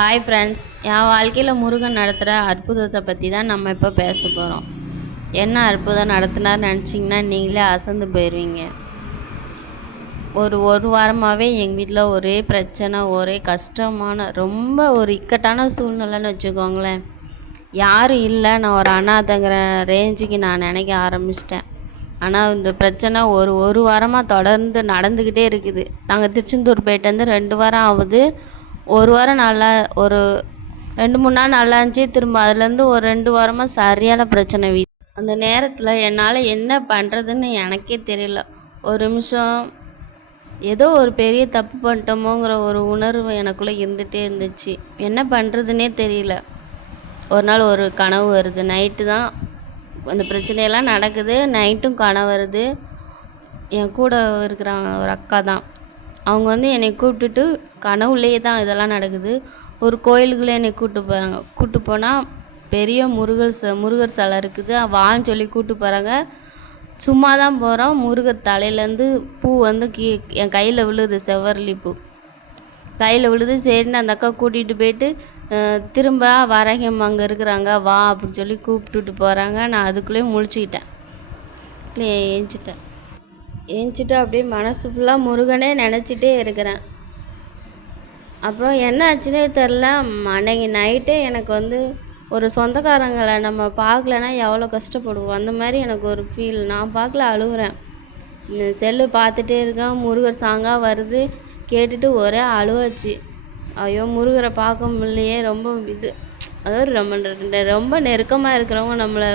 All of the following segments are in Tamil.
ஹாய் ஃப்ரெண்ட்ஸ், என் வாழ்க்கையில் முருகன் நடத்துகிற அற்புதத்தை பற்றி தான் நம்ம இப்போ பேச போகிறோம். என்ன அற்புதம் நடத்தினார் நினச்சிங்கன்னா நீங்களே அசந்து போயிடுவீங்க. ஒரு வாரமாகவே எங்கள் வீட்டில் ஒரே பிரச்சனை, ஒரே கஷ்டமான ரொம்ப ஒரு இக்கட்டான சூழ்நிலைன்னு வச்சுக்கோங்களேன். யாரும் இல்லை, நான் ஒரு அனாதைங்கிற ரேஞ்சுக்கு நான் நினைக்க ஆரம்பிச்சிட்டேன். ஆனால் இந்த பிரச்சனை ஒரு வாரமாக தொடர்ந்து நடந்துக்கிட்டே இருக்குது. நாங்கள் திருச்செந்தூர் போயிட்டு வந்து 2 வாரம் ஆகுது. ஒரு வாரம் நல்லா, ஒரு 2-3 நாள் நல்லா இருந்துச்சு. திரும்ப அதுலேருந்து ஒரு 2 வாரமாக சரியான பிரச்சனை அந்த நேரத்தில் என்னால் என்ன பண்ணுறதுன்னு எனக்கே தெரியல. ஒரு நிமிஷம் ஏதோ ஒரு பெரிய தப்பு பண்ணிட்டோமோங்கிற ஒரு உணர்வு எனக்குள்ளே இருந்துகிட்டே இருந்துச்சு. என்ன பண்ணுறதுனே தெரியல. ஒரு நாள் ஒரு கனவு வருது. நைட்டு தான் அந்த பிரச்சனையெல்லாம் நடக்குது. நைட்டும் கனவு வருது. என் கூட இருக்கிறாங்க ஒரு அக்கா தான். அவங்க என்னை கூப்பிட்டுட்டு, கனவுலேயே தான் இதெல்லாம் நடக்குது, ஒரு கோயிலுக்குள்ளே என்னை கூப்பிட்டு போனால் பெரிய முருகர் சிலை இருக்குது. வான்னு சொல்லி கூப்பிட்டு போகிறாங்க. சும்மா தான் போகிறோம். முருகர் தலையிலேருந்து பூ என் கையில் விழுது. செவ்வரளி பூ கையில் விழுது. சரின்னு அந்த அக்கா கூட்டிகிட்டு போயிட்டு திரும்ப வரகம் அங்கே இருக்கிறாங்க வா அப்படின்னு சொல்லி கூப்பிட்டுட்டு போகிறாங்க. நான் அதுக்குள்ளேயே முழிச்சுக்கிட்டேன். ஏஞ்சிட்டு அப்படியே மனசு ஃபுல்லாக முருகனே நினச்சிட்டே இருக்கிறேன். அப்புறம் என்ன ஆச்சுன்னே தெரில. அன்னைக்கு நைட்டே எனக்கு ஒரு சொந்தக்காரங்களை நம்ம பார்க்கலன்னா எவ்வளோ கஷ்டப்படுவோம், அந்த மாதிரி எனக்கு ஒரு ஃபீல். நான் பார்க்கல, அழுகுறேன். செல்லு பார்த்துட்டே இருக்கேன். முருகர் சாங்காக வருது. கேட்டுட்டு ஒரே அழுவாச்சு. ஐயோ, முருகரை பார்க்க முடியலையே. ரொம்ப அதாவது ரொம்ப நெருக்கமாக இருக்கிறவங்க நம்மளை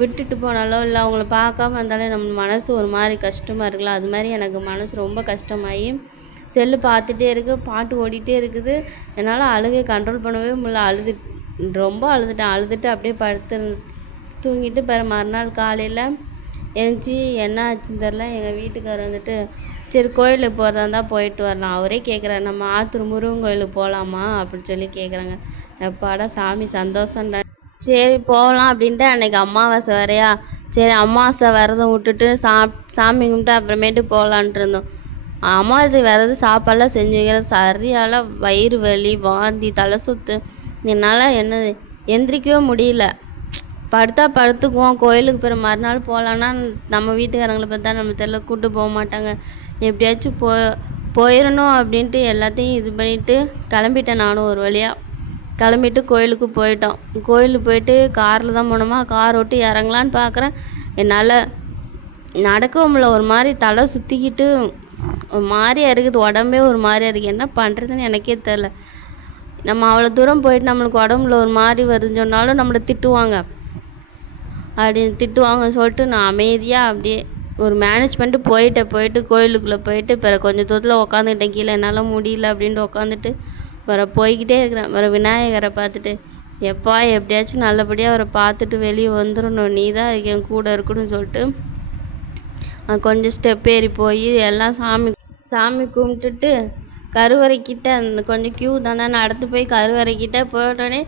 விட்டுட்டு போனாலோ இல்லை அவங்கள பார்க்காம இருந்தாலே நம்ம மனசு ஒரு மாதிரி கஷ்டமாக இருக்கலாம். அது மாதிரி எனக்கு மனசு ரொம்ப கஷ்டமாகி செல்லு பார்த்துட்டே இருக்குது, பாட்டு ஓடிட்டே இருக்குது. என்னால் அழுகை கண்ட்ரோல் பண்ணவே முடியல. ரொம்ப அழுதுட்டு அப்படியே படுத்து தூங்கிட்டு மறுநாள் காலையில் எழுந்துச்சி என்ன ஆச்சுன்னு தெரில. எங்கள் வீட்டுக்காரர் சரி கோயிலுக்கு போகிறதா இருந்தால் போயிட்டு வரலாம். அவரே கேட்குறாரு, நம்ம ஆத்தூர் முருகன் கோயிலுக்கு போகலாமா அப்படின்னு சொல்லி கேட்குறாங்க. எப்பாடா சாமி சந்தோஷம்டா. சரி போகலாம் அப்படின்ட்டு. அன்றைக்கி அமாவாசை வரையா, சரி அமாவாசை விரதம் விட்டுட்டு சாமி கும்பிட்டு அப்புறமேட்டு போகலான்ட்டு இருந்தோம். அமாவாசை விரதம் சாப்பாடெல்லாம் செஞ்சு வைக்கிறேன். சரியால் வயிறு வலி, வாந்தி, தலை சுற்று. என்னால் எந்திரிக்கவே முடியல. படுத்துக்குவோம். கோயிலுக்கு மறுநாள் போகலான்னா நம்ம வீட்டுக்காரங்களை பார்த்தா நம்ம தெரியல கூப்பிட்டு போக மாட்டாங்க. எப்படியாச்சும் போயிடணும் அப்படின்ட்டு எல்லாத்தையும் இது பண்ணிவிட்டு கிளம்பிட்டேன். நானும் ஒரு வழியாக கிளம்பிட்டு கோயிலுக்கு போயிட்டோம். கோயிலுக்கு போயிட்டு காரில் தான் போனோமா. கார் ஓட்டி இறங்கலான்னு பார்க்குறேன். என்னால் நடக்கவும் முடியல. ஒரு மாதிரி தலை சுற்றிக்கிட்டு ஒரு மாதிரியாக இருக்குது. உடம்பே ஒரு மாதிரியாக இருக்குது. என்ன பண்ணுறதுன்னு எனக்கே தெரில. நம்ம அவ்வளோ தூரம் போயிட்டு நம்மளுக்கு உடம்புல ஒரு மாதிரி வருதுன்னு சொன்னாலும் நம்மளை திட்டுவாங்க. திட்டுவாங்கன்னு சொல்லிட்டு நான் அமைதியாக அப்படியே ஒரு மேனேஜ் பண்ணிட்டு போயிட்டு கோயிலுக்குள்ளே போயிட்டு கொஞ்சம் தூரத்தில் உட்காந்துக்கிட்டேன். கீழே என்னால் முடியல அப்படின்ட்டு உட்காந்துட்டு போய்கிட்டே இருக்கிறேன். விநாயகரை பார்த்துட்டு, எப்பா எப்படியாச்சும் நல்லபடியாக அவரை பார்த்துட்டு வெளியே வந்துடணும், நீ தான் என் கூட இருக்கணும்னு சொல்லிட்டு கொஞ்சம் ஸ்டெப் ஏறி போய் எல்லாம் சாமி கும்பிட்டுட்டு கருவறைக்கிட்ட அந்த கொஞ்சம் க்யூ தானே நடந்து போய் கருவறைக்கிட்ட போட்டோடனே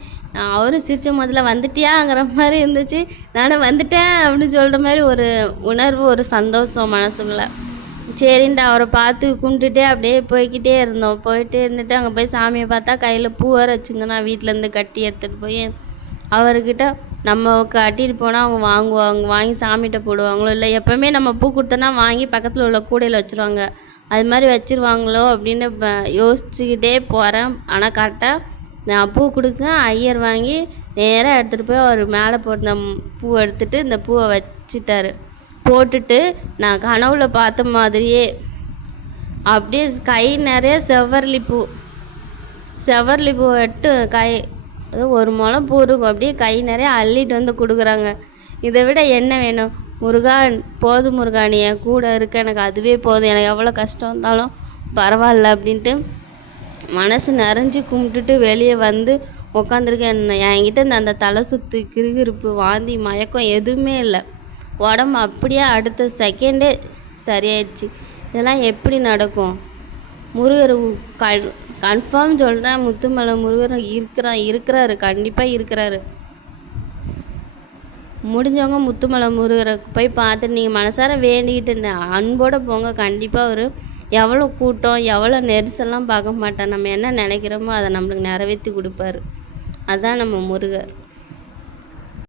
அவரும் சிரிச்ச முதல்ல வந்துட்டியாங்கிற மாதிரி இருந்துச்சு. நானும் வந்துட்டேன் அப்படின்னு சொல்கிற மாதிரி ஒரு உணர்வு, ஒரு சந்தோஷம் மனசுக்குள்ளே. சரின்ட்டு அவரை பார்த்து கும்பிட்டுட்டே அப்படியே போய்கிட்டே இருந்தோம். போயிட்டே இருந்துட்டு அங்கே போய் சாமியை பார்த்தா கையில் பூ வேறு வச்சுருந்தோன்னா வீட்டிலேருந்து கட்டி எடுத்துகிட்டு போய் அவர்கிட்ட நம்ம கட்டிட்டு போனால் அவங்க வாங்கி சாமிகிட்ட போடுவாங்களோ இல்லை எப்போவுமே நம்ம பூ கொடுத்தோன்னா வாங்கி பக்கத்தில் உள்ள கூடையில் வச்சுருவாங்க, அது மாதிரி வச்சுருவாங்களோ அப்படின்னு யோசிச்சுக்கிட்டே போகிறேன். ஆனால் கரெக்டாக நான் பூ கொடுக்கேன். ஐயர் வாங்கி நேராக எடுத்துகிட்டு போய் அவர் மேலே போட்ட பூ எடுத்துகிட்டு இந்த பூவை வச்சுட்டாரு. போட்டுட்டு நான் கனவுல பார்த்த மாதிரியே அப்படியே கை நிறைய செவ்வரளி பூ எடுத்து ஒரு முளம் பூ இருக்கும், அப்படியே கை நிறைய அள்ளிட்டு கொடுக்குறாங்க. இதை விட என்ன வேணும்? முருகா போதும், முருகா நீ என் கூட இருக்க, எனக்கு அதுவே போதும், எனக்கு எவ்வளோ கஷ்டம் இருந்தாலும் பரவாயில்ல அப்படின்ட்டு மனசு நிறைஞ்சு கும்பிட்டுட்டு வெளியே உட்காந்துருக்கேன். என்கிட்ட அந்த தலை சுற்று, கிறுகிறுப்பு, வாந்தி, மயக்கம் எதுவுமே இல்லை. உடம்பு அப்படியே அடுத்த செகண்டே சரியாயிடுச்சு. இதெல்லாம் எப்படி நடக்கும்? முருகர் கன்ஃபார்ம் சொல்கிறேன், முத்துமலை முருகர் இருக்கிறாரு, கண்டிப்பாக இருக்கிறாரு. முடிஞ்சவங்க முத்துமலை முருகரை போய் பார்த்துட்டு நீங்கள் மனசார வேண்டிக்கிட்டு அன்போடு போங்க. கண்டிப்பாக அவர் எவ்வளோ கூட்டம், எவ்வளோ நெரிசல்லாம் பார்க்க மாட்டார். நம்ம என்ன நினைக்கிறோமோ அதை நம்மளுக்கு நிறைவேத்தி குடுப்பாரு. அதான் நம்ம முருகர்.